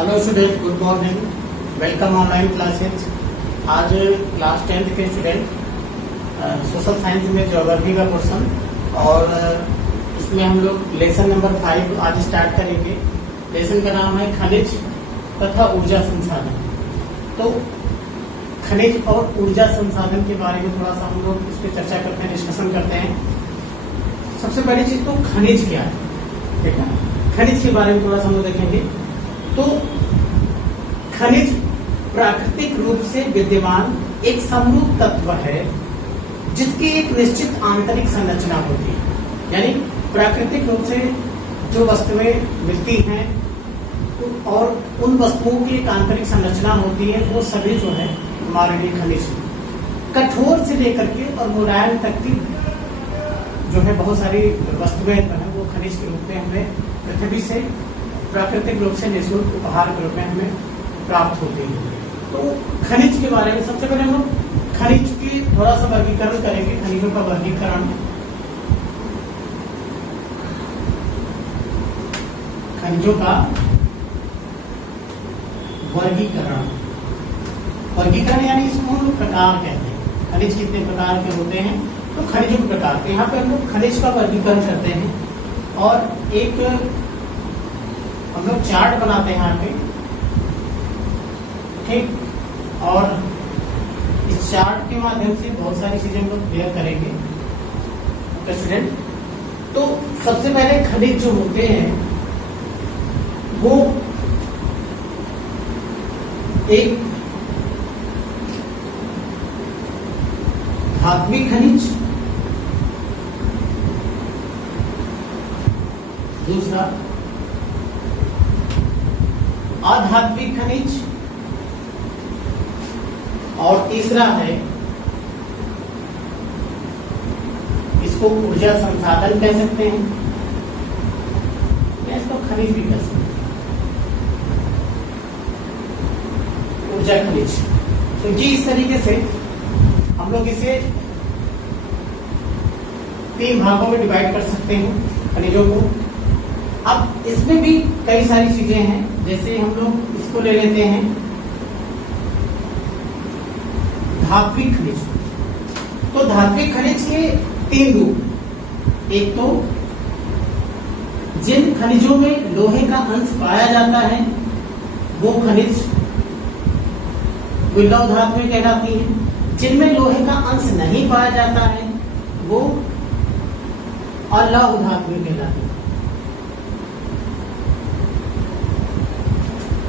Hello student, good morning. Welcome online classes. आज class 10th के student social science में geography का portion और इसमें हम लोग लेसन नंबर 5 आज स्टार्ट करेंगे। लेसन का नाम है खनिज तथा ऊर्जा संसाधन। तो खनिज और ऊर्जा संसाधन के बारे में थोड़ा सा हम लोग इस पर चर्चा करते हैं, डिस्कशन करते हैं। सबसे पहली चीज तो खनिज क्या है, ठीक है। खनिज के बारे में थोड़ा सा हम लोग देखेंगे। तो खनिज प्राकृतिक रूप से विद्यमान एक समरूप तत्व है जिसकी एक निश्चित आंतरिक संरचना होती है। यानी प्राकृतिक रूप से जो वस्तुएं मिलती हैं और उन वस्तुओं की एक आंतरिक संरचना होती है, वो सभी जो है हमारे लिए खनिज। कठोर से लेकर के और मुलायम तक की जो है बहुत सारी वस्तुएं हैं, वो खनिज के रूप में हमें पृथ्वी से प्राकृतिक रूप से निःशुल्क उपहार के रूप में हमें प्राप्त होती है। तो खनिज के बारे में सबसे पहले हम लोग खनिज की थोड़ा सा वर्गीकरण करेंगे। खनिजों का वर्गीकरण, खनिजों का वर्गीकरण, वर्गीकरण यानी इसको हम लोग प्रकार कहते हैं। खनिज कितने प्रकार के होते हैं, तो खनिजों के प्रकार के यहाँ पे हम लोग खनिज का वर्गीकरण करते हैं और एक हम लोग चार्ट बनाते हैं यहाँ पे, ठीक। और इस चार्ट के माध्यम से बहुत सारी चीजें हम लोग क्लियर करेंगे स्टूडेंट। तो सबसे पहले खनिज जो होते हैं वो एक धात्विक खनिज, दूसरा अधात्विक खनिज और तीसरा है, इसको ऊर्जा संसाधन कह सकते हैं या इसको खनिज भी कह सकते हैं, ऊर्जा खनिज। तो जी इस तरीके से हम लोग इसे 3 भागों में डिवाइड कर सकते हैं खनिजों को। अब इसमें भी कई सारी चीजें हैं, जैसे हम लोग इसको ले लेते हैं धात्विक खनिज। तो धात्विक खनिज के 3 रूप। एक तो जिन खनिजों में लोहे का अंश पाया जाता है वो खनिज विलौह धातुएं कहलाती हैं। जिनमें लोहे का अंश नहीं पाया जाता है वो अलौह धातुएं कहलाती हैं।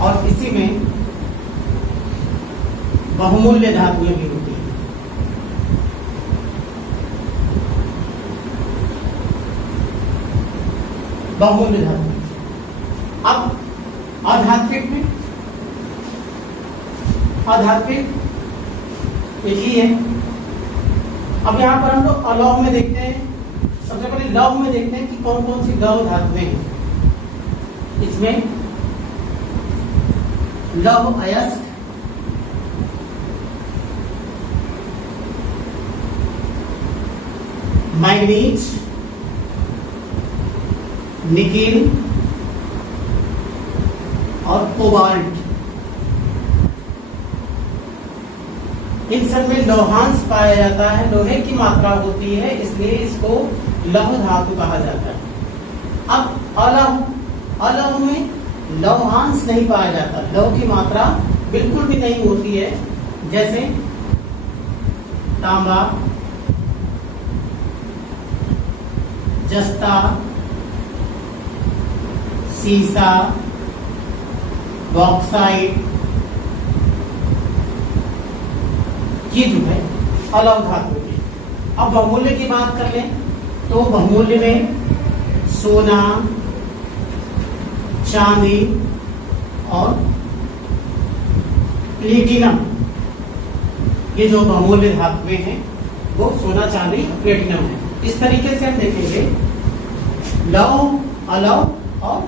और इसी में बहुमूल्य धातुएं भी होती हैं। बहुमूल्य धातु। अब अधात्विक में, अधात्विक एक ही है। अब यहां पर हम लोग अलौह में देखते हैं। सबसे पहले लौह में देखते हैं कि कौन कौन सी लौह धातुएं हैं। इसमें लौह अयस्क, मैग्नीज, निकेल और कोबाल्ट, इन सब में लौहांश पाया जाता है, लोहे की मात्रा होती है, इसलिए इसको लौह धातु कहा जाता है। अब अलौह में लौहांश नहीं पाया जाता, लौह की मात्रा बिल्कुल भी नहीं होती है, जैसे तांबा, जस्ता, सीसा, बॉक्साइट, ये जो है अलौह धातु है। अब बहुमूल्य की बात कर लें तो बहुमूल्य में सोना, चांदी और प्लेटिनम, ये जो बहुमूल्य धातुएं हैं वो सोना, चांदी, प्लेटिनम है। इस तरीके से हम देखेंगे लौह, अलौह और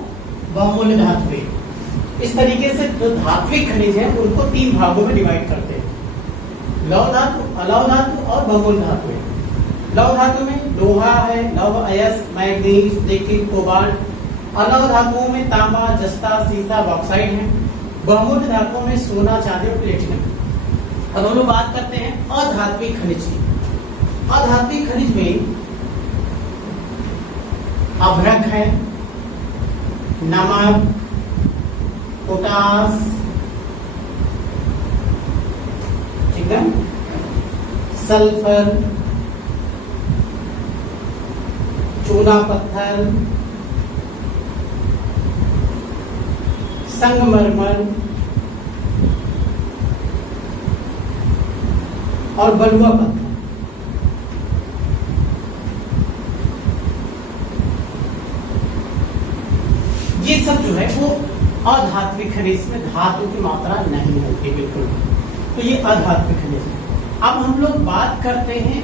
बहुमूल्य धातुएं। इस तरीके से जो धात्विक खनिज है उनको 3 भागों में डिवाइड करते हैं। लौह धातु, अलौह धातु और बहुमूल्य धातुएं। लौह धातु में लोहा है, लौह अयस्क, मैग्नीज, निकेल, कोबाल्ट, अलग धातुओं में तांबा, जस्ता, सीसा, बॉक्साइट है। बहुमूल्य धातुओं में सोना, चांदी और प्लेटिनम। अब हम लोग बात करते हैं अधात्विक खनिज की। अधात्विक खनिज में अभ्रक है, नमक, पोटास, ठीक है, सल्फर, चूना पत्थर, संगमरमर और बलुआ पत्थर। ये सब जो है वो अधात्विक खनिज में धातु की मात्रा नहीं होती बिल्कुल। तो ये अधात्विक खनिज है। अब हम लोग बात करते हैं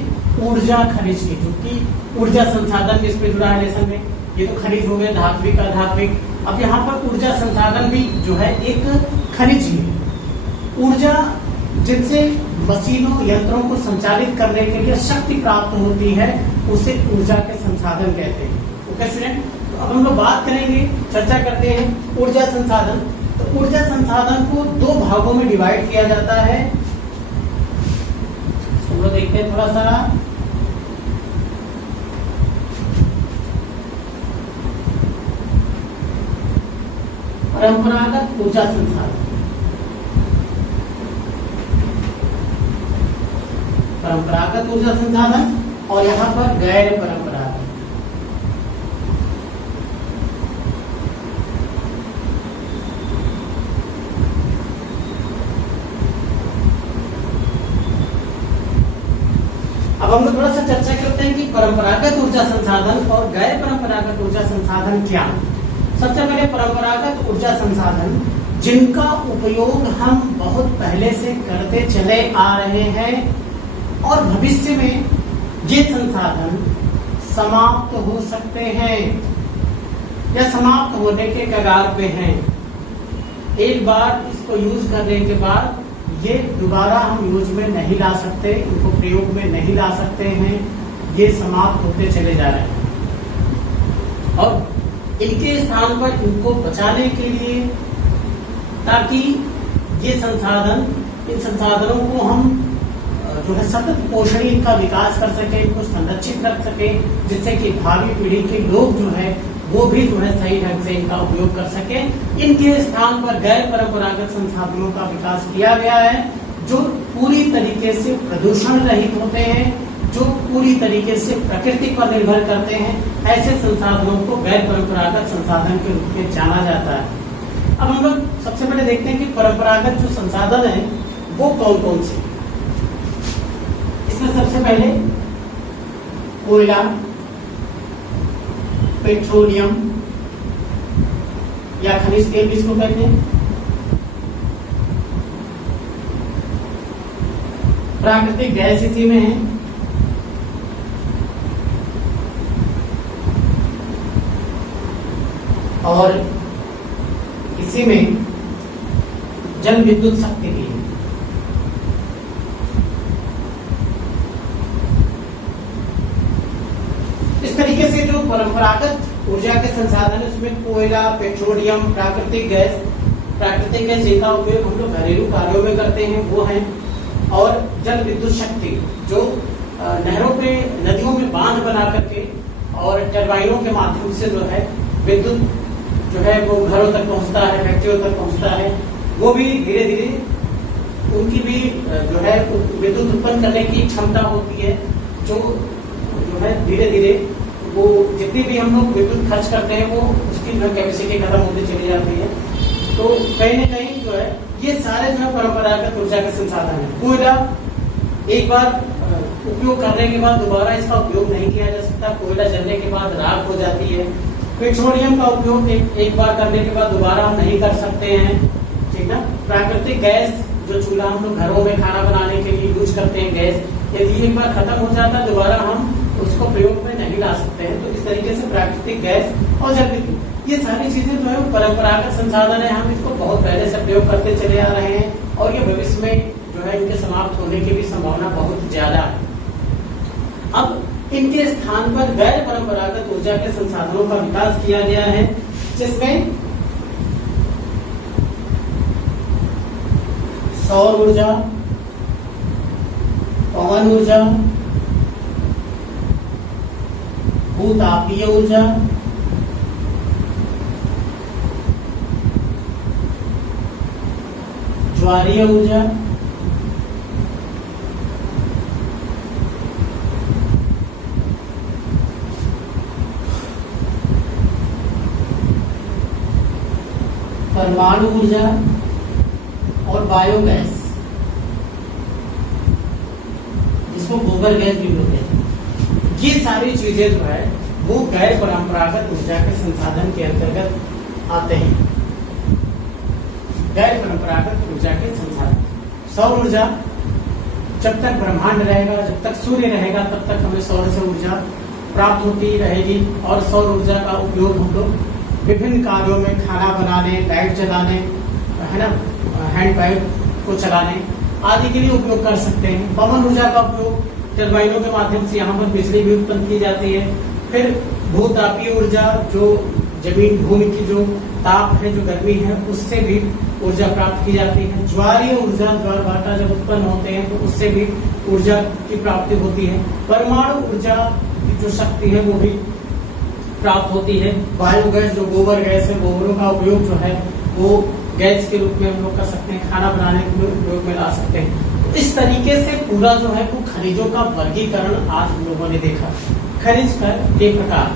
ऊर्जा खनिज की, जो कि ऊर्जा संसाधन इसमें जुड़ा है लेसन में। ये तो खनिज हो गए धात्विक, अधात्विक। अब यहाँ पर ऊर्जा संसाधन भी जो है एक खनिज ही है। ऊर्जा जिनसे मशीनों, यंत्रों को संचालित करने के लिए शक्ति प्राप्त होती है, उसे ऊर्जा के संसाधन कहते हैं। ओके स्टूडेंट, तो अब हम लोग बात करेंगे, चर्चा करते हैं ऊर्जा संसाधन। तो ऊर्जा संसाधन को दो भागों में डिवाइड किया जाता है। हम लोग देखते हैं थोड़ा सा। परंपरागत ऊर्जा संसाधन, परंपरागत ऊर्जा संसाधन और यहाँ पर गैर परंपरागत। अब हम लोग थोड़ा सा चर्चा करते हैं कि परंपरागत ऊर्जा संसाधन और गैर परंपरागत ऊर्जा संसाधन क्या है। सबसे पहले परंपरागत ऊर्जा संसाधन, जिनका उपयोग हम बहुत पहले से करते चले आ रहे हैं और भविष्य में ये संसाधन समाप्त हो सकते हैं या समाप्त होने के कगार पे हैं। एक बार इसको यूज करने के बाद ये दोबारा हम यूज में नहीं ला सकते, इनको प्रयोग में नहीं ला सकते हैं, ये समाप्त होते चले जा रहे हैं। और इनके स्थान पर इनको बचाने के लिए, ताकि ये संसाधन, इन संसाधनों को हम जो है सतत पोषण इनका विकास कर सके, इनको संरक्षित रख सके, जिससे कि भावी पीढ़ी के लोग जो है वो भी जो है सही ढंग से इनका उपयोग कर सके। इनके स्थान पर गैर परंपरागत संसाधनों का विकास किया गया है, जो पूरी तरीके से प्रदूषण रहित होते हैं, जो पूरी तरीके से प्रकृति पर निर्भर करते हैं। ऐसे संसाधनों को गैर परंपरागत संसाधन के रूप में जाना जाता है। अब हम लोग सबसे पहले देखते हैं कि परंपरागत जो संसाधन है वो कौन कौन से। इसमें सबसे पहले कोयला, पेट्रोलियम या खनिज तेल भी इसको कहते हैं, प्राकृतिक गैस इसी में है, और इसी में जल विद्युत शक्ति भी है। इस तरीके से जो परंपरागत ऊर्जा के संसाधन, उसमें कोयला, पेट्रोलियम, प्राकृतिक गैस जिनका उपयोग हम लोग घरेलू कार्यों में करते हैं वो हैं, और जल विद्युत शक्ति जो नहरों पे, नदियों में बांध बना करके और टरबाइनों के माध्यम से जो है विद्युत जो है वो घरों तक पहुंचता है, फैक्ट्रियों तक पहुंचता है। वो भी धीरे धीरे उनकी भी जो है विद्युत उत्पन्न करने की क्षमता होती है, जो है धीरे धीरे वो जितनी भी हम लोग विद्युत खर्च करते हैं वो उसकी जो कैपेसिटी खत्म होती चली जाती है। तो कहीं न कहीं जो है ये सारे जो है परंपरागत ऊर्जा के संसाधन है। कोयला एक बार उपयोग करने के बाद दोबारा इसका उपयोग नहीं किया जा सकता, कोयला जलने के बाद राख हो जाती है। पेट्रोलियम का उपयोग एक बार करने के बाद दोबारा हम नहीं कर सकते हैं, ठीक ना। प्राकृतिक गैस जो चूल्हा हम लोग घरों में खाना बनाने के लिए यूज करते हैं, गैस यदि एक बार खत्म हो जाता है दोबारा हम उसको प्रयोग में नहीं ला सकते हैं। तो इस तरीके से प्राकृतिक गैस और जल विद्युत, ये सारी चीजें जो है परंपरागत संसाधन है, हम इसको बहुत पहले से प्रयोग करते चले आ रहे हैं और ये भविष्य में जो है इनके समाप्त होने की भी संभावना बहुत ज्यादा है। अब इनके स्थान पर गैर परंपरागत ऊर्जा के संसाधनों का विकास किया गया है, जिसमें सौर ऊर्जा, पवन ऊर्जा, भूतापीय ऊर्जा, ज्वारीय ऊर्जा, परमाणु ऊर्जा और बायोगैस, जिसको गोबर गैस भी बोलते हैं। ये सारी चीजें जो है वो गैर परंपरागत ऊर्जा के संसाधन के अंतर्गत आते हैं। गैर परंपरागत ऊर्जा के संसाधन, सौर ऊर्जा, जब तक ब्रह्मांड रहेगा, जब तक सूर्य रहेगा, तब तक हमें सौर से ऊर्जा प्राप्त होती रहेगी। और सौर ऊर्जा का उपयोग हम लोग विभिन्न कार्यों में, खाना बनाने, लाइट जलाने, है ना, हैंड पाइप को चलाने आदि के लिए उपयोग कर सकते हैं। पवन ऊर्जा का उपयोग टरबाइनों के माध्यम से यहाँ पर बिजली भी उत्पन्न की जाती है। फिर भूतापीय ऊर्जा, जो जमीन भूमि की जो ताप है, जो गर्मी है, उससे भी ऊर्जा प्राप्त की जाती है। ज्वारीय ऊर्जा, ज्वार भाटा जब उत्पन्न होते हैं तो उससे भी ऊर्जा की प्राप्ति होती है। परमाणु ऊर्जा की जो शक्ति है वो भी प्राप्त होती है। बायोगैस, जो गोबर गैस है, गोबरों का उपयोग जो है वो गैस के रूप में हम लोग कर सकते हैं, खाना बनाने के उपयोग में ला सकते हैं। तो इस तरीके से पूरा जो है वो खनिजों का वर्गीकरण आज हम लोगों ने देखा। खनिज का ये प्रकार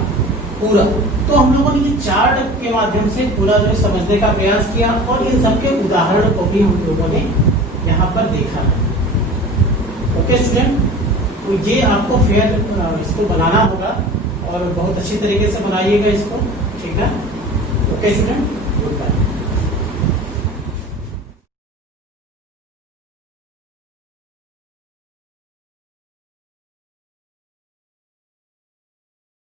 पूरा, तो हम लोगों ने ये चार्ट के माध्यम से पूरा जो है समझने का प्रयास किया और इन सबके उदाहरण को भी हम लोगों ने यहाँ पर देखा है। ओके स्टूडेंट, तो ये आपको फिर इसको बनाना होगा और बहुत अच्छी तरीके से बनाइएगा इसको, ठीक है। Okay student.